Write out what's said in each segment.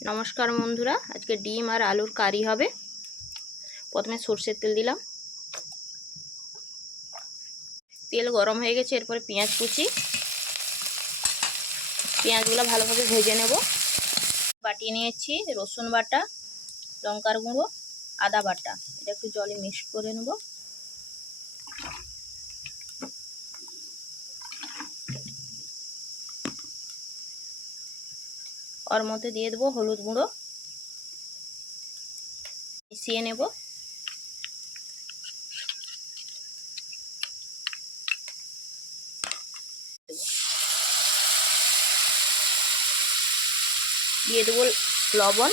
নমস্কার বন্ধুরা, আজকে ডিম আর আলুর কারি হবে। প্রথমে সরষের তেল দিলাম, তেল গরম হয়ে গেছে। এরপরে পেঁয়াজ কুচি, পেঁয়াজগুলো ভালোভাবে ভেজে নেব। বাটিয়ে নিয়েছি রসুন বাটা, লঙ্কার গুঁড়ো, আদা বাটা। এটা একটু জলে মিক্স করে নেব। ওর মধ্যে দিয়ে দেবো হলুদ গুঁড়ো, মিশিয়ে নেব। দিয়ে দেবো লবণ,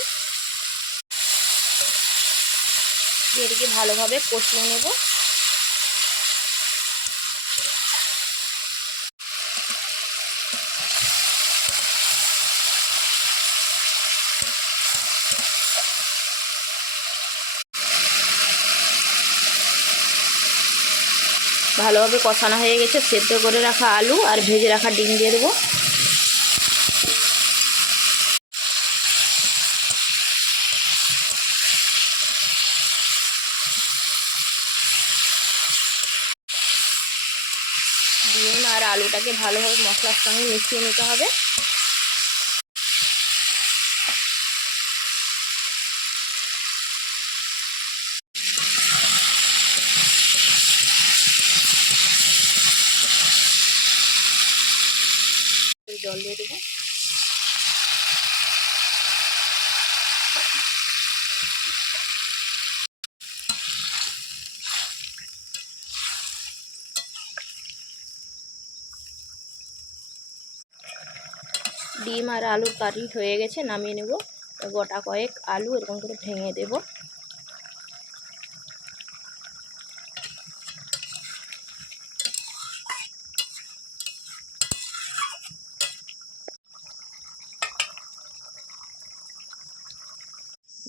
দিয়ে এটাকে ভালোভাবে কষিয়ে নেব। ভালোভাবে কষানো হয়ে গেছে। সেদ্ধ করে রাখা আলু আর ভেজে রাখা ডিম দিয়ে দেবো। ডিম আর আলুটাকে ভালোভাবে মশলার সঙ্গে মিশিয়ে নিতে হবে। জল দিয়ে দেবো। ডিম আর আলুর কারি হয়ে গেছে, নামিয়ে নেব। গোটা কয়েক আলু এরকম করে ভেঙে দেব।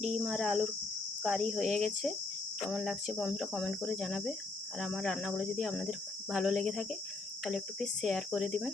ডিম আর আলুর কারি হয়ে গেছে। কেমন লাগছে বন্ধুরা কমেন্ট করে জানাবে। আর আমার রান্নাগুলো যদি আপনাদের ভালো লেগে থাকে তাহলে একটু প্লিজ শেয়ার করে দিবেন।